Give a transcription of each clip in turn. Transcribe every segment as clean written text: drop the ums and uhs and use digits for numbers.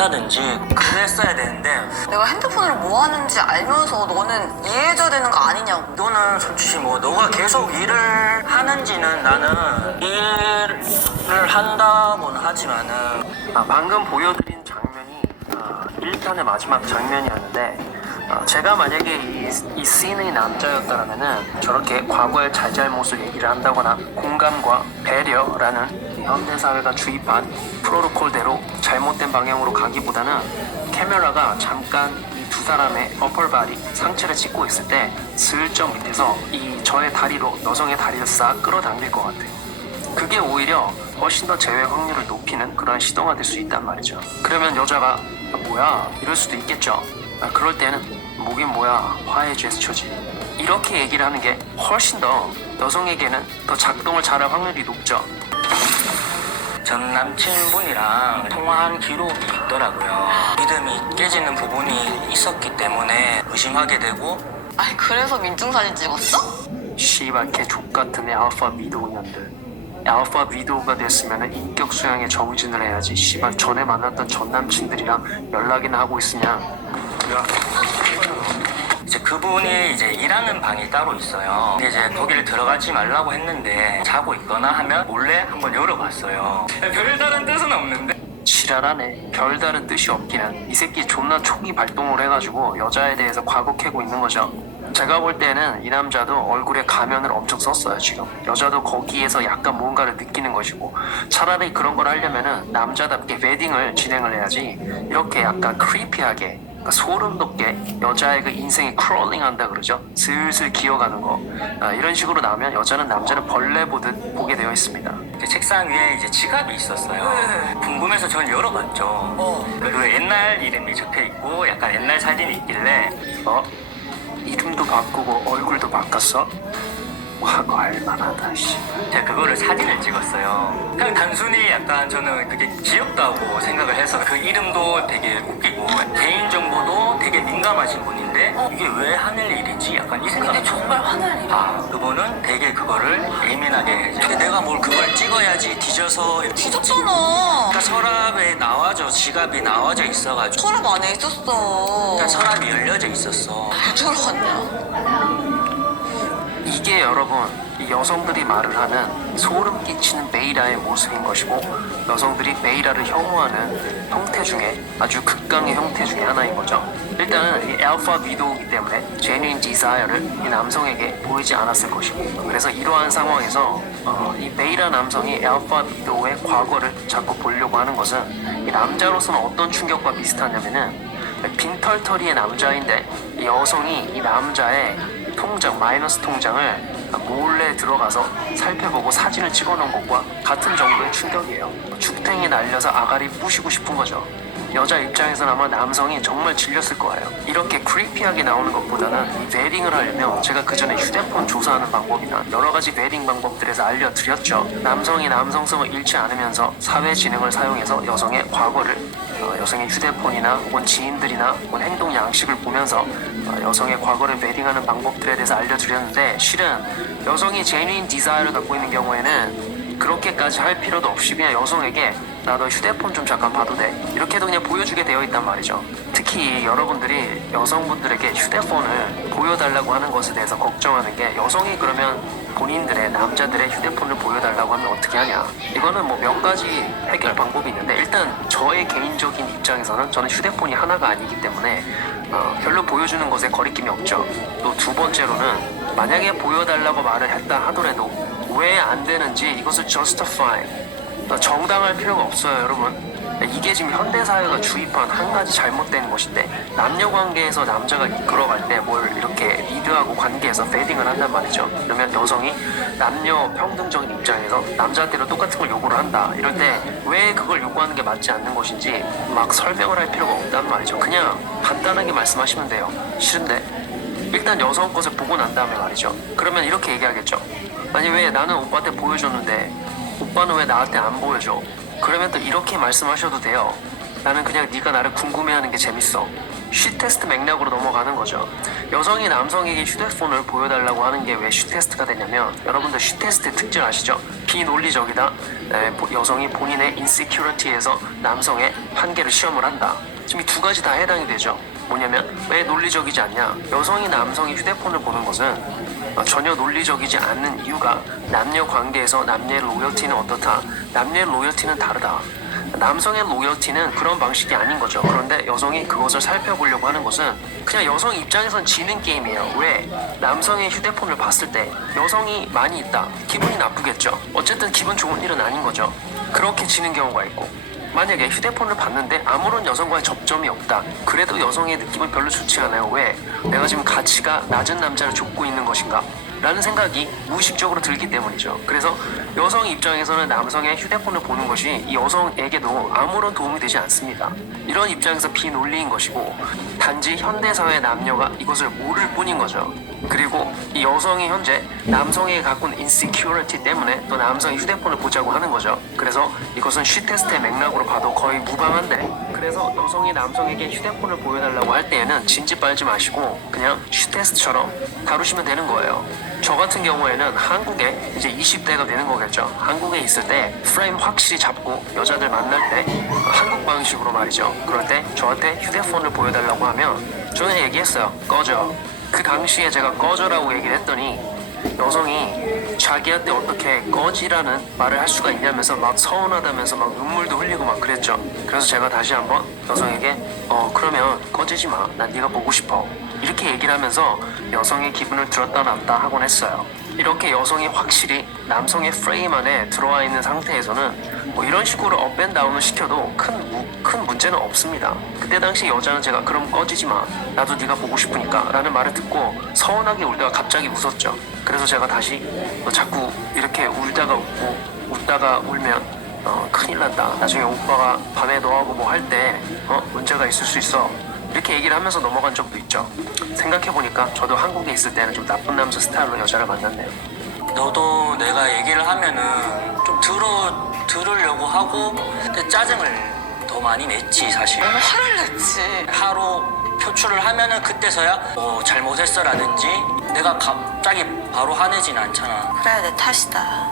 했다든지 그랬어야 되는데 내가 핸드폰으로 뭐 하는지 알면서 너는 이해해줘야 되는 거 아니냐고. 이거는 솔직히 뭐 너가 계속 일을 하는지는 나는 일을 한다고는 하지만은 방금 보여드린 장면이 1탄의 마지막 장면이었는데 제가 만약에 이 씬의 남자였다면은 저렇게 과거의 잘잘못을 얘기를 한다거나 공감과 배려라는 현대사회가 주입한 프로토콜대로 잘못된 방향으로 가기보다는 카메라가 잠깐 이 두 사람의 어펄바디 상체를 찍고 있을 때 슬쩍 밑에서 이 저의 다리로 여성의 다리를 싹 끌어당길 것 같아요. 그게 오히려 훨씬 더 재회 확률을 높이는 그런 시도가 될 수 있단 말이죠. 그러면 여자가 뭐야 이럴 수도 있겠죠. 그럴 때는 뭐긴 뭐야 화해 제스처지 이렇게 얘기를 하는 게 훨씬 더 여성에게는 더 작동을 잘할 확률이 높죠. 전 남친분이랑 통화한 기록이 있더라고요. 믿음이 깨지는 부분이 있었기 때문에 의심하게 되고. 아니 그래서 민증사진 찍었어? 씨발 개 족같은 알파 미도우년들. 알파 미도우가 됐으면 인격 수양에 정진을 해야지. 씨발 전에 만났던 전 남친들이랑 연락이나 하고 있으면 이제 그분이 이제 일하는 방이 따로 있어요. 근데 이제 거기를 들어가지 말라고 했는데 자고 있거나 하면 몰래 한번 열어봤어요. 별다른 뜻은 없는데. 지랄하네. 별다른 뜻이 없기는. 이 새끼 존나 초기 발동을 해가지고 여자에 대해서 과거 캐고 있는 거죠. 제가 볼 때는 이 남자도 얼굴에 가면을 엄청 썼어요 지금. 여자도 거기에서 약간 뭔가를 느끼는 것이고, 차라리 그런 걸 하려면은 남자답게 웨딩을 진행을 해야지 이렇게 약간 크리피하게, 그러니까 소름 돋게 여자의 그 인생이 크롤링 한다 그러죠. 슬슬 기어가는 거. 이런 식으로 나오면 여자는 남자를 벌레 보듯 보게 되어 있습니다. 책상 위에 이제 지갑이 있었어요. 궁금해서 전 열어봤죠. 그 옛날 이름이 적혀있고 약간 옛날 사진이 있길래 이름도 바꾸고 얼굴도 바꿨어? 과거 알만하다 씨. 제가 그거를 사진을 찍었어요. 그냥 단순히 약간 저는 그게 귀엽다고 생각을 해서 그 이름도 되게 웃기고 개인정보도 되게 민감하신 분인데 이게 왜 하늘 일이지? 약간 이 생각. 근데 정말 화날 일이야. 그분은 되게 그거를 예민하게 이제 내가 뭘 그걸 찍어야지 뒤져서 뒤졌잖아. 그러니까 서랍에 나와져 지갑이 나와져 있어가지고 서랍 안에 있었어. 그러니까 서랍이 열려져 있었어. 왜 들어갔냐? 이게 여러분 이 여성들이 말을 하는 소름 끼치는 베이라의 모습인 것이고, 여성들이 베이라를 혐오하는 형태 중에 아주 극강의 형태 중에 하나인 거죠. 일단은 이 알파 위도우이기 때문에 제뉴인 디자이어를 이 남성에게 보이지 않았을 것이고, 그래서 이러한 상황에서 이 베이라 남성이 알파 위도우의 과거를 자꾸 보려고 하는 것은 이 남자로서는 어떤 충격과 비슷하냐면은 빈털터리의 남자인데 이 여성이 이 남자의 통장, 마이너스 통장을 몰래 들어가서 살펴보고 사진을 찍어놓은 것과 같은 정도의 충격이에요. 죽탱이 날려서 아가리 부시고 싶은 거죠. 여자 입장에서는 아마 남성이 정말 질렸을 거예요. 이렇게 크리피하게 나오는 것보다는 이 웨딩을 하려면 제가 그 전에 휴대폰 조사하는 방법이나 여러 가지 웨딩 방법들에서 알려드렸죠. 남성이 남성성을 잃지 않으면서 사회 지능을 사용해서 여성의 과거를, 여성의 휴대폰이나 혹은 지인들이나 혹은 행동 양식을 보면서 여성의 과거를 웨딩하는 방법들에 대해서 알려드렸는데, 실은 여성이 제뉴인 디자이어를 갖고 있는 경우에는 그렇게까지 할 필요도 없이 그냥 여성에게 나 너 휴대폰 좀 잠깐 봐도 돼? 이렇게도 그냥 보여주게 되어 있단 말이죠. 특히 여러분들이 여성분들에게 휴대폰을 보여달라고 하는 것에 대해서 걱정하는 게, 여성이 그러면 본인들의 남자들의 휴대폰을 보여달라고 하면 어떻게 하냐. 이거는 뭐 몇 가지 해결 방법이 있는데, 일단 저의 개인적인 입장에서는 저는 휴대폰이 하나가 아니기 때문에 별로 보여주는 것에 거리낌이 없죠. 또 두 번째로는 만약에 보여달라고 말을 했다 하더라도 왜 안 되는지 이것을 justify, 정당할 필요가 없어요 여러분. 이게 지금 현대사회가 주입한 한 가지 잘못된 것인데, 남녀관계에서 남자가 이끌어갈 때 뭘 이렇게 리드하고 관계에서 패딩을 한단 말이죠. 그러면 여성이 남녀 평등적인 입장에서 남자한테도 똑같은 걸 요구를 한다 이럴 때 왜 그걸 요구하는 게 맞지 않는 것인지 막 설명을 할 필요가 없단 말이죠. 그냥 간단하게 말씀하시면 돼요. 싫은데 일단 여성 것을 보고 난 다음에 말이죠. 그러면 이렇게 얘기하겠죠. 아니 왜 나는 오빠한테 보여줬는데 오빠는 왜 나한테 안 보여줘? 그러면 또 이렇게 말씀하셔도 돼요. 나는 그냥 네가 나를 궁금해하는 게 재밌어. 쉬 테스트 맥락으로 넘어가는 거죠. 여성이 남성에게 휴대폰을 보여달라고 하는 게 왜 쉬 테스트가 되냐면, 여러분들 쉬 테스트의 특징 아시죠? 비논리적이다. 여성이 본인의 인시큐리티에서 남성의 한계를 시험을 한다. 지금 이 두 가지 다 해당이 되죠. 뭐냐면 왜 논리적이지 않냐? 여성이 남성이 휴대폰을 보는 것은 전혀 논리적이지 않는 이유가 남녀 관계에서 남녀의 로열티는 어떻다? 남녀의 로열티는 다르다. 남성의 로열티는 그런 방식이 아닌 거죠. 그런데 여성이 그것을 살펴보려고 하는 것은 그냥 여성 입장에선 지는 게임이에요. 왜? 남성의 휴대폰을 봤을 때 여성이 많이 있다. 기분이 나쁘겠죠. 어쨌든 기분 좋은 일은 아닌 거죠. 그렇게 지는 경우가 있고, 만약에 휴대폰을 봤는데 아무런 여성과의 접점이 없다. 그래도 여성의 느낌은 별로 좋지 않아요. 왜? 내가 지금 가치가 낮은 남자를 쫓고 있는 것인가? 라는 생각이 무의식적으로 들기 때문이죠. 그래서 여성 입장에서는 남성의 휴대폰을 보는 것이 이 여성에게도 아무런 도움이 되지 않습니다. 이런 입장에서 비논리인 것이고, 단지 현대사회 남녀가 이것을 모를 뿐인 거죠. 그리고 이 여성이 현재 남성에게 갖고 있는 인시큐리티 때문에 또 남성이 휴대폰을 보자고 하는 거죠. 그래서 이것은 쉬 테스트의 맥락으로 봐도 거의 무방한데, 그래서 여성이 남성에게 휴대폰을 보여달라고 할 때에는 진지 빨지 마시고 그냥 쉬 테스트처럼 다루시면 되는 거예요. 저 같은 경우에는 한국에 이제 20대가 되는 거겠죠. 한국에 있을 때 프레임 확실히 잡고 여자들 만날 때 한국 방식으로 말이죠. 그럴 때 저한테 휴대폰을 보여달라고 하면 저는 얘기했어요. 꺼져. 그 당시에 제가 꺼져라고 얘기를 했더니 여성이 자기한테 어떻게 꺼지라는 말을 할 수가 있냐면서 막 서운하다면서 막 눈물도 흘리고 막 그랬죠. 그래서 제가 다시 한번 여성에게 그러면 꺼지지 마. 난 네가 보고 싶어. 이렇게 얘기를 하면서 여성의 기분을 들었다 놨다 하곤 했어요. 이렇게 여성이 확실히 남성의 프레임 안에 들어와 있는 상태에서는 뭐 이런 식으로 업앤다운을 시켜도 큰 문제는 없습니다. 그때 당시 여자는 제가 그럼 꺼지지 마. 나도 네가 보고 싶으니까 라는 말을 듣고 서운하게 울다가 갑자기 웃었죠. 그래서 제가 다시 자꾸 이렇게 울다가 웃고 웃다가 울면 큰일 난다. 나중에 오빠가 밤에 너하고 뭐 할 때 문제가 있을 수 있어. 이렇게 얘기를 하면서 넘어간 적도 있죠. 생각해보니까 저도 한국에 있을 때는 좀 나쁜 남자 스타일로 여자를 만났네요. 너도 내가 얘기를 하면은 좀 들으려고 하고, 근데 짜증을 더 많이 냈지 사실. 너무 화를 냈지. 하루 표출을 하면은 그때서야 잘못했어라든지 내가 갑자기 바로 화내진 않잖아. 그래, 내 탓이다.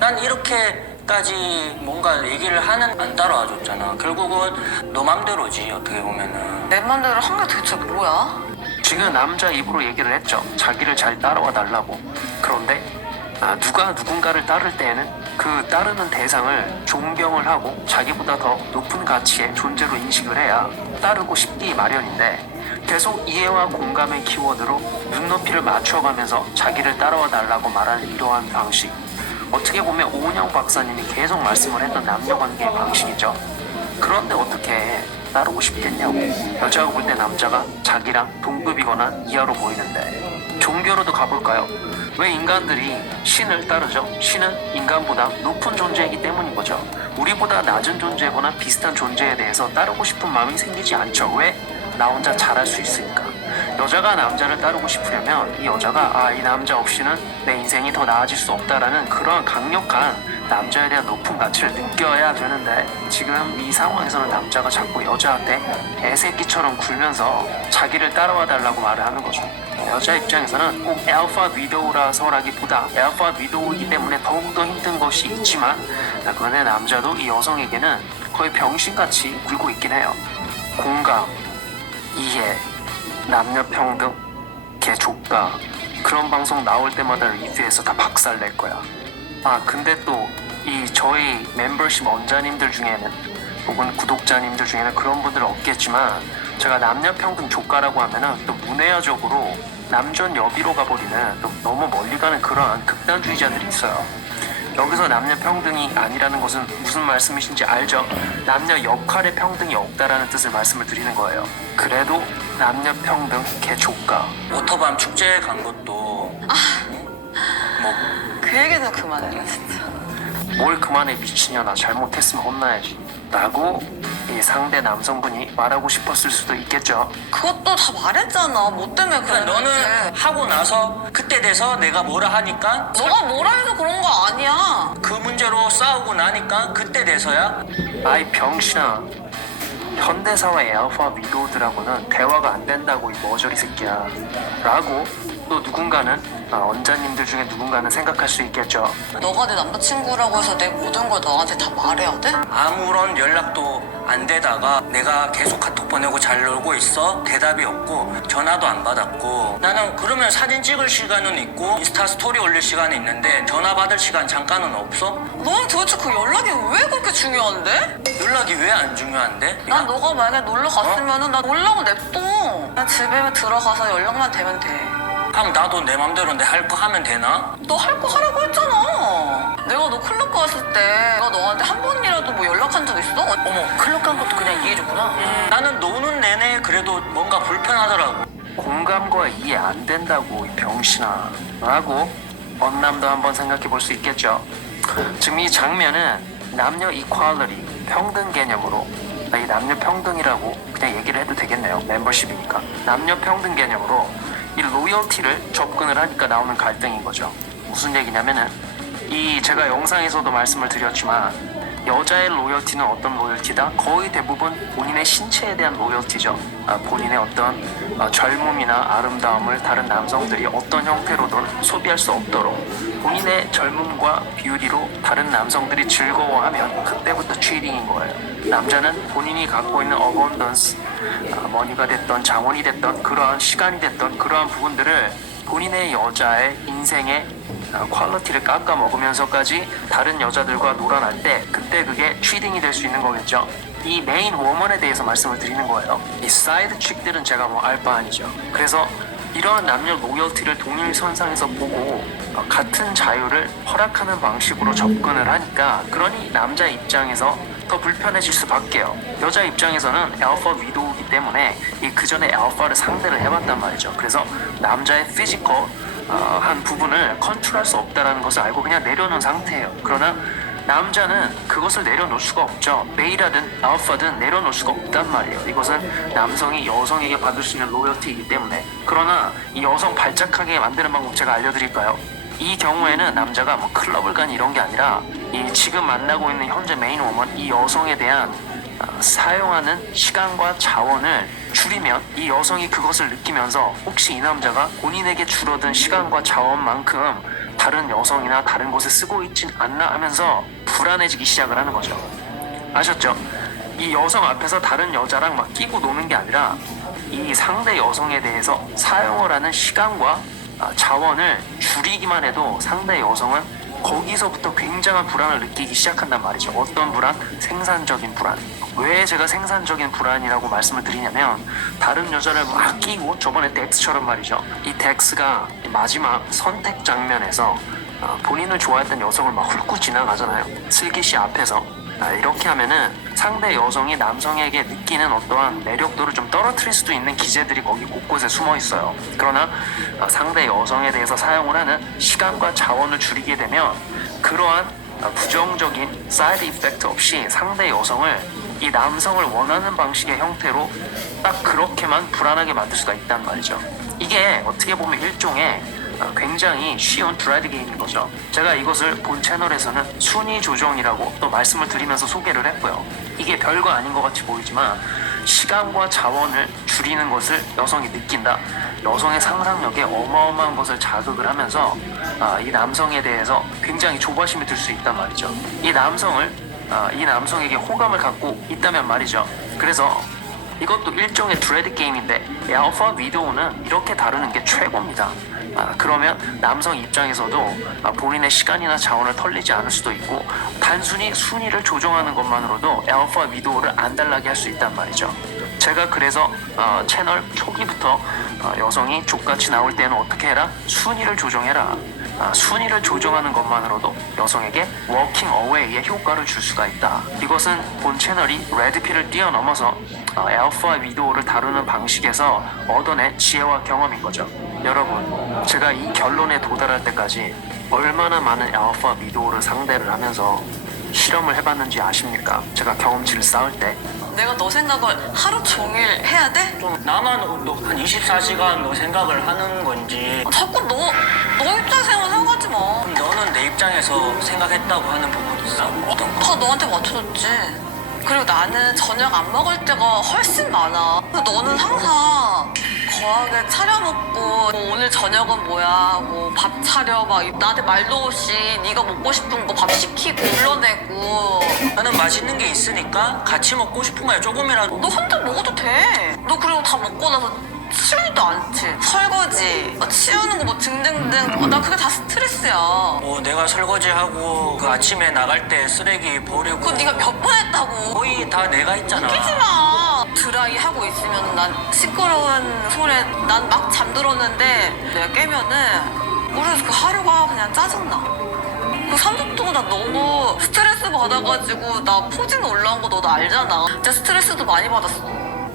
난 이렇게까지 뭔가 얘기를 안 따라와줬잖아. 결국은 너 맘대로지 어떻게 보면은. 내 맘대로 한 게 도대체 뭐야? 지금 남자 입으로 얘기를 했죠. 자기를 잘 따라와 달라고. 그런데 누가 누군가를 따를 때에는 그 따르는 대상을 존경을 하고 자기보다 더 높은 가치의 존재로 인식을 해야 따르고 싶기 마련인데, 계속 이해와 공감의 키워드로 눈높이를 맞춰가면서 자기를 따라와 달라고 말하는 이러한 방식, 어떻게 보면 오은영 박사님이 계속 말씀을 했던 남녀관계의 방식이죠. 그런데 어떻게 따르고 싶겠냐고. 여자가 볼 때 남자가 자기랑 동급이거나 이하로 보이는데, 종교로도 가볼까요? 왜 인간들이 신을 따르죠? 신은 인간보다 높은 존재이기 때문인 거죠. 우리보다 낮은 존재거나 비슷한 존재에 대해서 따르고 싶은 마음이 생기지 않죠. 왜? 나 혼자 잘할 수 있으니까. 여자가 남자를 따르고 싶으려면 이 여자가 이 남자 없이는 내 인생이 더 나아질 수 없다라는 그런 강력한 남자에 대한 높은 가치를 느껴야 되는데, 지금 이 상황에서는 남자가 자꾸 여자한테 애새끼처럼 굴면서 자기를 따라와 달라고 말을 하는 거죠. 여자 입장에서는 꼭 알파 위도우라서라기보다 알파 위도우이기 때문에 더욱더 힘든 것이 있지만, 그런데 남자도 이 여성에게는 거의 병신같이 굴고 있긴 해요. 공감, 이해, 남녀평등, 개족가, 그런 방송 나올 때마다 리뷰에서 다 박살 낼 거야. 근데 또 이 저희 멤버십 원자님들 중에는, 혹은 구독자님들 중에는 그런 분들은 없겠지만, 제가 남녀평등 조가라고 하면은 또 문화적으로 남존 여비로 가버리는, 또 너무 멀리 가는 그러한 극단주의자들이 있어요. 여기서 남녀 평등이 아니라는 것은 무슨 말씀이신지 알죠? 남녀 역할의 평등이 없다라는 뜻을 말씀을 드리는 거예요. 그래도 남녀 평등 개조가. 워터밤 축제에 간 것도 그 얘기는 그만해라 진짜. 뭘 그만해 미친년아, 잘못했으면 혼나야지 라고 이 상대 남성분이 말하고 싶었을 수도 있겠죠. 그것도 다 말했잖아. 뭐 때문에 그래, 그랬는지. 너는 하고 나서 그때 돼서 내가 뭐라 하니까 너가 뭐라 해서 그런 거 아니야. 그 문제로 싸우고 나니까 그때 돼서야 아이 병신아, 현대사의 알파 위도우들하고는 대화가 안 된다고 이 머저리 새끼야 라고 또 누군가는 원자님들 중에 누군가는 생각할 수 있겠죠. 너가 내 남자친구라고 해서 내 모든 걸 너한테 다 말해야 돼? 아무런 연락도 안 되다가 내가 계속 카톡 보내고 잘 놀고 있어 대답이 없고 전화도 안 받았고 나는 그러면 사진 찍을 시간은 있고 인스타 스토리 올릴 시간은 있는데 전화 받을 시간 잠깐은 없어? 너는 도대체 그 연락이 왜 그렇게 중요한데? 연락이 왜 안 중요한데? 난 너가 만약에 놀러 갔으면은 나 놀라고 냅둬. 나 집에 들어가서 연락만 되면 돼. 그럼 나도 내 맘대로 내 할 거 하면 되나? 너 할 거 하라고 했잖아. 내가 너 클럽 갔을 때 내가 너한테 한 번이라도 뭐 연락한 적 있어? 어머, 클럽 간 것도 그냥 이해해줬구나. 나는 노는 내내 그래도 뭔가 불편하더라고. 공감과 이해 안 된다고 이 병신아 라고 언남도 한번 생각해 볼 수 있겠죠. 지금 이 장면은 남녀 이퀄리티 평등 개념으로 이 남녀 평등이라고 그냥 얘기를 해도 되겠네요. 멤버십이니까 남녀 평등 개념으로 이 로열티를 접근을 하니까 나오는 갈등인 거죠. 무슨 얘기냐면은 이 제가 영상에서도 말씀을 드렸지만 여자의 로열티는 어떤 로열티다? 거의 대부분 본인의 신체에 대한 로열티죠. 본인의 어떤 젊음이나 아름다움을 다른 남성들이 어떤 형태로든 소비할 수 없도록 본인의 젊음과 뷰티로 다른 남성들이 즐거워하면 그때부터 취딩인 거예요. 남자는 본인이 갖고 있는 어번던스, 머니가 됐던 자원이 됐던 그러한 시간이 됐던 그러한 부분들을 본인의 여자의 인생의 퀄리티를 깎아 먹으면서까지 다른 여자들과 놀아날 때 그때 그게 취딩이 될 수 있는 거겠죠. 이 메인 워먼에 대해서 말씀을 드리는 거예요. 이 사이드 칙들은 제가 뭐 알 바 아니죠. 그래서 이러한 남녀 로열티를 동일선상에서 보고 같은 자유를 허락하는 방식으로 접근을 하니까 그러니 남자 입장에서 더 불편해질 수밖에요. 여자 입장에서는 알파 위도우이기 때문에 그 전에 알파를 상대를 해봤단 말이죠. 그래서 남자의 피지컬 한 부분을 컨트롤할 수 없다는 것을 알고 그냥 내려놓은 상태예요. 그러나 남자는 그것을 내려놓을 수가 없죠. 메이라든 알파든 내려놓을 수가 없단 말이에요. 이것은 남성이 여성에게 받을 수 있는 로열티이기 때문에. 그러나 이 여성 발작하게 만드는 방법 제가 알려드릴까요? 이 경우에는 남자가 뭐 클럽을 간 이런 게 아니라 이 지금 만나고 있는 현재 메인 워먼 이 여성에 대한 사용하는 시간과 자원을 줄이면 이 여성이 그것을 느끼면서 혹시 이 남자가 본인에게 줄어든 시간과 자원만큼 다른 여성이나 다른 곳에 쓰고 있진 않나 하면서 불안해지기 시작을 하는 거죠. 아셨죠? 이 여성 앞에서 다른 여자랑 막 끼고 노는 게 아니라 이 상대 여성에 대해서 사용을 하는 시간과 자원을 줄이기만 해도 상대 여성은 거기서부터 굉장한 불안을 느끼기 시작한단 말이죠. 어떤 불안? 생산적인 불안. 왜 제가 생산적인 불안이라고 말씀을 드리냐면 다른 여자를 막 끼고 저번에 덱스처럼 말이죠. 이 덱스가 마지막 선택 장면에서 본인을 좋아했던 여성을 막 훑고 지나가잖아요. 슬기씨 앞에서. 이렇게 하면은 상대 여성이 남성에게 느끼는 어떠한 매력도를 좀 떨어뜨릴 수도 있는 기제들이 거기 곳곳에 숨어 있어요. 그러나 상대 여성에 대해서 사용을 하는 시간과 자원을 줄이게 되면 그러한 부정적인 사이드 이펙트 없이 상대 여성을 이 남성을 원하는 방식의 형태로 딱 그렇게만 불안하게 만들 수가 있단 말이죠. 이게 어떻게 보면 일종의 굉장히 쉬운 드라이브 게임인 거죠. 제가 이것을 본 채널에서는 순위 조정이라고 또 말씀을 드리면서 소개를 했고요. 이게 별거 아닌 것 같이 보이지만 시간과 자원을 줄이는 것을 여성이 느낀다. 여성의 상상력에 어마어마한 것을 자극을 하면서 이 남성에 대해서 굉장히 조바심이 들 수 있단 말이죠. 이 남성에게 호감을 갖고 있다면 말이죠. 그래서 이것도 일종의 드레드 게임인데 알파 위도우는 이렇게 다루는 게 최고입니다. 그러면 남성 입장에서도 본인의 시간이나 자원을 털리지 않을 수도 있고 단순히 순위를 조정하는 것만으로도 알파 위도우를 안 달라게 할 수 있단 말이죠. 제가 그래서 채널 초기부터 여성이 족같이 나올 때는 어떻게 해라? 순위를 조정해라. 순위를 조정하는 것만으로도 여성에게 워킹 어웨이의 효과를 줄 수가 있다. 이것은 본 채널이 레드필을 뛰어넘어서 알파 위도우를 다루는 방식에서 얻어낸 지혜와 경험인 거죠. 여러분, 제가 이 결론에 도달할 때까지 얼마나 많은 알파 위도우를 상대를 하면서 실험을 해봤는지 아십니까? 제가 경험치를 쌓을 때 내가 너 생각을 하루 종일 해야 돼? 좀 나만 한 24시간 너 생각을 하는 건지 자꾸 너 입장에서 생각하지 마. 그럼 너는 내 입장에서 생각했다고 하는 부분이 있어? 어떤 거? 다 너한테 맞춰줬지. 그리고 나는 저녁 안 먹을 때가 훨씬 많아. 근데 너는 항상 거하게 차려 먹고 뭐 오늘 저녁은 뭐야 뭐 밥 차려 막 나한테 말도 없이 네가 먹고 싶은 거 밥 시키고 불러내고. 나는 맛있는 게 있으니까 같이 먹고 싶은 거야 조금이라도. 너 혼자 먹어도 돼. 너 그리고 다 먹고 나서 치우지도 않지. 설거지 치우는 거 뭐 등등등. 나 그게 다 스트레스야. 뭐 내가 설거지하고 그 아침에 나갈 때 쓰레기 버리고 그거 네가 몇 번 했다고. 거의 다 내가 했잖아. 웃기지 마. 드라이 하고 있으면 난 시끄러운 소리에 난 막 잠들었는데 내가 깨면은 그래서 그 하루가 그냥 짜증나. 그 3주 동안 나 너무 스트레스 받아가지고 나 포진 올라온 거 너도 알잖아. 진짜 스트레스도 많이 받았어.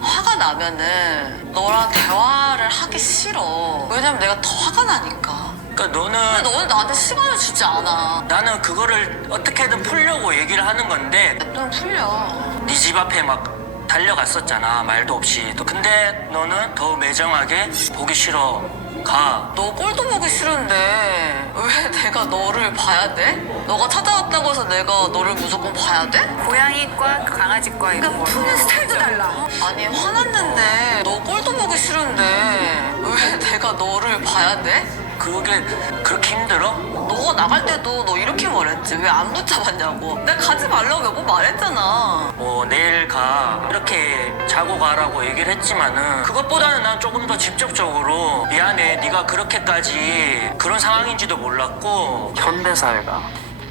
화가 나면은 너랑 대화를 하기 싫어. 왜냐면 내가 더 화가 나니까. 그러니까 근데 너는 너는 나한테 시간을 주지 않아. 나는 그거를 어떻게든 풀려고 얘기를 하는 건데 좀 풀려. 네 집 앞에 막 달려갔었잖아 말도 없이. 또 근데 너는 더 매정하게 보기 싫어 가. 너 꼴도 보기 싫은데 왜 내가 너를 봐야 돼? 너가 찾아왔다고 해서 내가 너를 무조건 봐야 돼? 고양이과 강아지과 이런 거. 푸는 스타일도 달라. 아니 화났는데 너 꼴도 보기 싫은데 왜 내가 너를 봐야 돼? 그게 그렇게 힘들어? 너가 나갈 때도 너 이렇게 말했지. 왜 안 붙잡았냐고. 내가 가지 말라고 몇 번 말했잖아. 뭐 내일 가 이렇게 자고 가라고 얘기를 했지만은 그것보다는 난 조금 더 직접적으로 미안해 네가 그렇게까지 그런 상황인지도 몰랐고. 현대사회가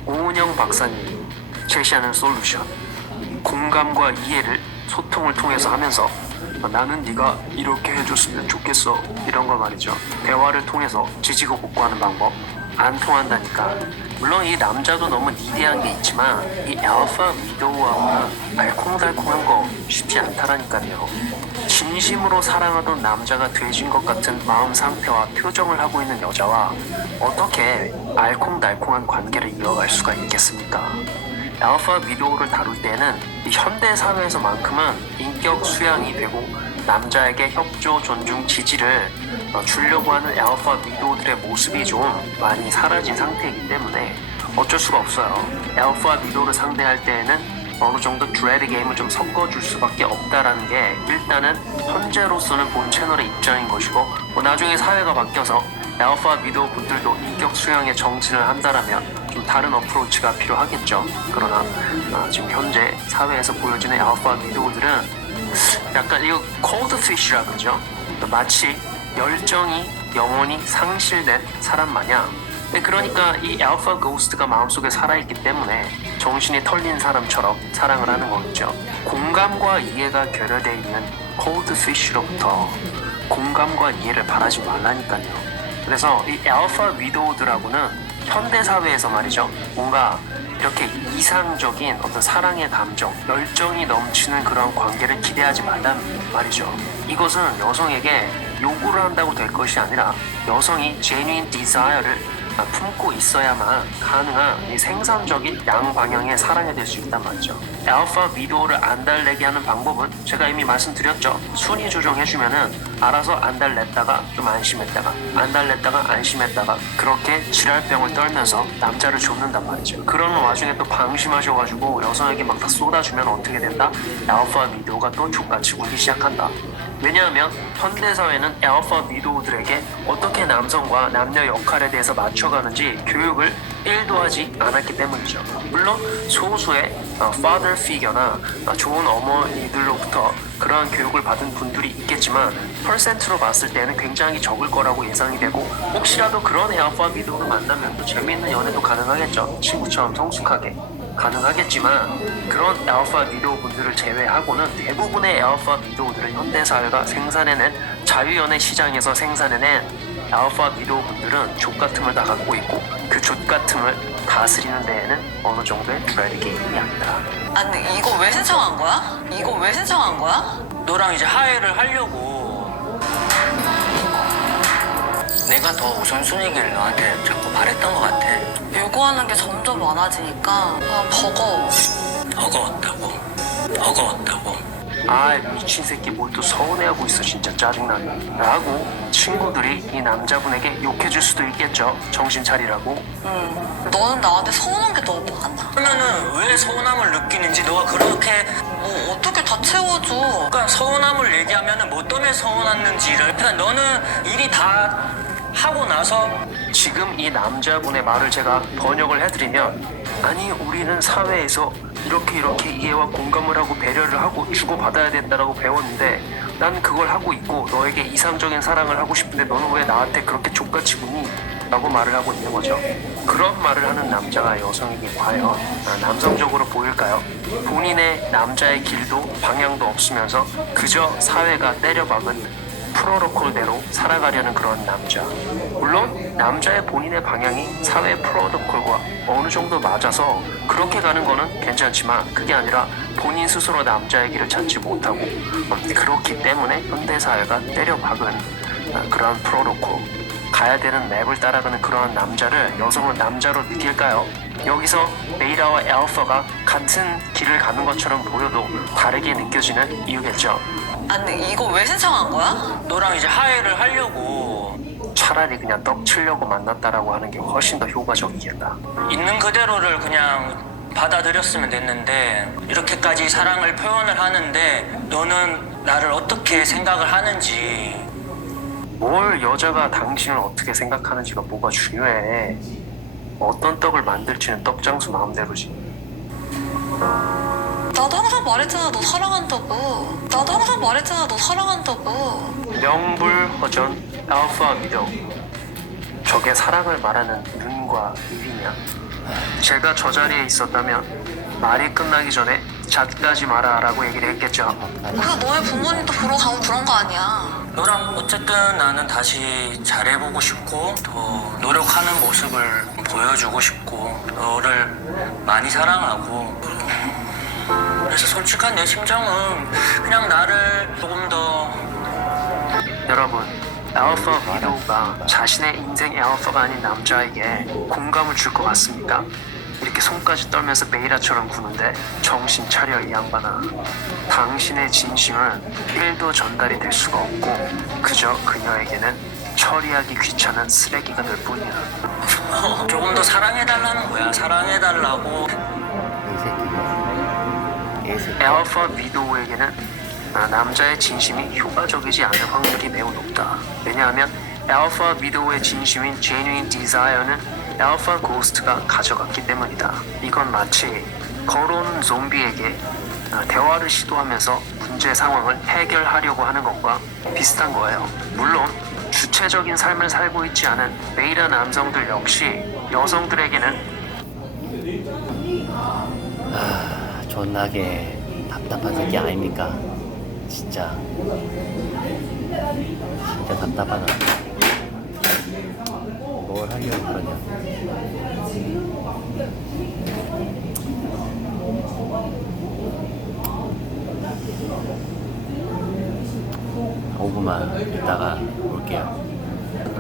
오은영 박사님이 제시하는 솔루션, 공감과 이해를 소통을 통해서 하면서 나는 네가 이렇게 해줬으면 좋겠어 이런 거 말이죠. 대화를 통해서 지지고 볶고하는 방법 안 통한다니까. 물론 이 남자도 너무 니디한 게 있지만 이 알파 위도우하고는 알콩달콩한 거 쉽지 않다라니까요. 진심으로 사랑하던 남자가 돼진 것 같은 마음 상태와 표정을 하고 있는 여자와 어떻게 알콩달콩한 관계를 이어갈 수가 있겠습니까? 알파 위도우를 다룰 때는 이 현대 사회에서만큼은 인격 수양이 되고 남자에게 협조, 존중, 지지를 주려고 하는 알파 위도우들의 모습이 좀 많이 사라진 상태이기 때문에 어쩔 수가 없어요. 알파 위도우를 상대할 때에는 어느 정도 드레드 게임을 좀 섞어줄 수밖에 없다라는 게 일단은 현재로서는 본 채널의 입장인 것이고, 뭐 나중에 사회가 바뀌어서 알파 위도우 분들도 인격 수양에 정진을 한다라면 좀 다른 어프로치가 필요하겠죠. 그러나 지금 현재 사회에서 보여지는 알파 위도우들은 약간 이거 콜드 피쉬라 그러죠. 마치 열정이 영원히 상실된 사람 마냥. 그러니까 이 알파 고스트가 마음속에 살아있기 때문에 정신이 털린 사람처럼 사랑을 하는 거겠죠. 공감과 이해가 결여되어 있는 콜드 피쉬로부터 공감과 이해를 바라지 말라니까요. 그래서 이 알파 위도우들하고는 현대 사회에서 말이죠, 뭔가 이렇게 이상적인 어떤 사랑의 감정, 열정이 넘치는 그런 관계를 기대하지 말란 말이죠. 이것은 여성에게 요구를 한다고 될 것이 아니라 여성이 genuine desire를 품고 있어야만 가능한 이 생산적인 양방향의 사랑이 될 수 있단 말이죠. 알파 위도우를 안달내게 하는 방법은 제가 이미 말씀드렸죠. 순위 조정해주면은 알아서 안달냈다가 좀 안심했다가 안달냈다가 안심했다가 그렇게 지랄병을 떨면서 남자를 좁는단 말이죠. 그런 와중에 또 방심하셔가지고 여성에게 막 다 쏟아주면 어떻게 된다? 알파 위도우가 또 족같이 굴기 시작한다. 왜냐하면 현대사회는 알파 위도우들에게 어떻게 남성과 남녀 역할에 대해서 맞춰가는지 교육을 1도 하지 않았기 때문이죠. 물론 소수의 father figure나 좋은 어머니들로부터 그러한 교육을 받은 분들이 있겠지만 퍼센트로 봤을 때는 굉장히 적을 거라고 예상이 되고, 혹시라도 그런 알파 위도우를 만나면 또 재미있는 연애도 가능하겠죠. 친구처럼 성숙하게 가능하겠지만 그런 알파 위도우 분들을 제외하고는 대부분의 알파 위도우들은 현대사회가 생산해낸 자유연애 시장에서 생산해낸 알파 위도우 분들은 족같음을 다 갖고 있고, 그 족같음을 다스리는 데에는 어느 정도의 드라이브 게임이 아니다. 아니 이거 왜 신청한 거야? 이거 왜 신청한 거야? 너랑 이제 화해를 하려고 내가 더 우선순위길 너한테 자꾸 말했던 것 같아. 요구하는 게 점점 많아지니까 그냥 버거워. 버거웠다고. 아 미친 새끼 뭘 또 서운해하고 있어 진짜 짜증나네 라고 친구들이 이 남자분에게 욕해줄 수도 있겠죠. 정신 차리라고. 너는 나한테 서운한 게 너무 많아. 그러면은 왜 서운함을 느끼는지 너가 그렇게 뭐 어떻게 다 채워줘. 그러니까 서운함을 얘기하면은 뭐 때문에 서운했는지를 그러니까 너는 일이 다 하고 나서 지금 이 남자분의 말을 제가 번역을 해드리면 아니 우리는 사회에서 이렇게 이해와 공감을 하고 배려를 하고 주고받아야 된다라고 배웠는데 난 그걸 하고 있고 너에게 이상적인 사랑을 하고 싶은데 너는 왜 나한테 그렇게 족같이 구니? 라고 말을 하고 있는 거죠. 그런 말을 하는 남자가 여성에게 과연 남성적으로 보일까요? 본인의 남자의 길도 방향도 없으면서 그저 사회가 때려박은 프로토콜대로 살아가려는 그런 남자. 물론 남자의 본인의 방향이 사회 프로토콜과 어느 정도 맞아서 그렇게 가는 거는 괜찮지만 그게 아니라 본인 스스로 남자의 길을 찾지 못하고 그렇기 때문에 현대사회가 때려박은 그런 프로토콜 가야 되는 맵을 따라가는 그런 남자를 여성은 남자로 느낄까요? 여기서 베이라와 알파가 같은 길을 가는 것처럼 보여도 다르게 느껴지는 이유겠죠. 아니 이거 왜 신청한 거야? 너랑 이제 화해를 하려고 차라리 그냥 떡 치려고 만났다라고 하는 게 훨씬 더 효과적이겠다. 있는 그대로를 그냥 받아들였으면 됐는데 이렇게까지 사랑을 표현을 하는데 너는 나를 어떻게 생각을 하는지 뭘 여자가 당신을 어떻게 생각하는지가 뭐가 중요해. 어떤 떡을 만들지는 떡장수 마음대로지. 나도 항상 말했잖아 너 사랑한다고. 나도 항상 말했잖아 너 사랑한다고. 명불허전 알파 미도. 저게 사랑을 말하는 눈과 입이냐? 제가 저 자리에 있었다면 말이 끝나기 전에 자기까지 마라 라고 얘기를 했겠죠. 그래서 너의 부모님도 보러 가고 그런 거 아니야. 너랑 어쨌든 나는 다시 잘해보고 싶고 더 노력하는 모습을 보여주고 싶고 너를 많이 사랑하고 그래서 솔직한 내 심정은 그냥 나를 조금 더 여러분, 알파 미도가 자신의 인생 알파가 아닌 남자에게 공감을 줄 것 같습니까? 이렇게 손까지 떨면서 메이라처럼 구는데 정신 차려 이 양반아. 당신의 진심은 1도 전달이 될 수가 없고 그저 그녀에게는 처리하기 귀찮은 쓰레기가 될 뿐이야. 조금 더 사랑해달라는 거야. 사랑해달라고. 알파 미도우에게는 남자의 진심이 효과적이지 않을 확률이 매우 높다. 왜냐하면 알파 미도우의 진심인 genuine desire는 알파 고스트가 가져갔기 때문이다. 이건 마치 걸어오는 좀비에게 대화를 시도하면서 문제 상황을 해결하려고 하는 것과 비슷한 거예요. 물론 주체적인 삶을 살고 있지 않은 메이라 남성들 역시 여성들에게는 존나게 답답한 새끼 아닙니까? 진짜 답답하다. 뭘 하려고 그러냐. 오구만 이따가 올게요.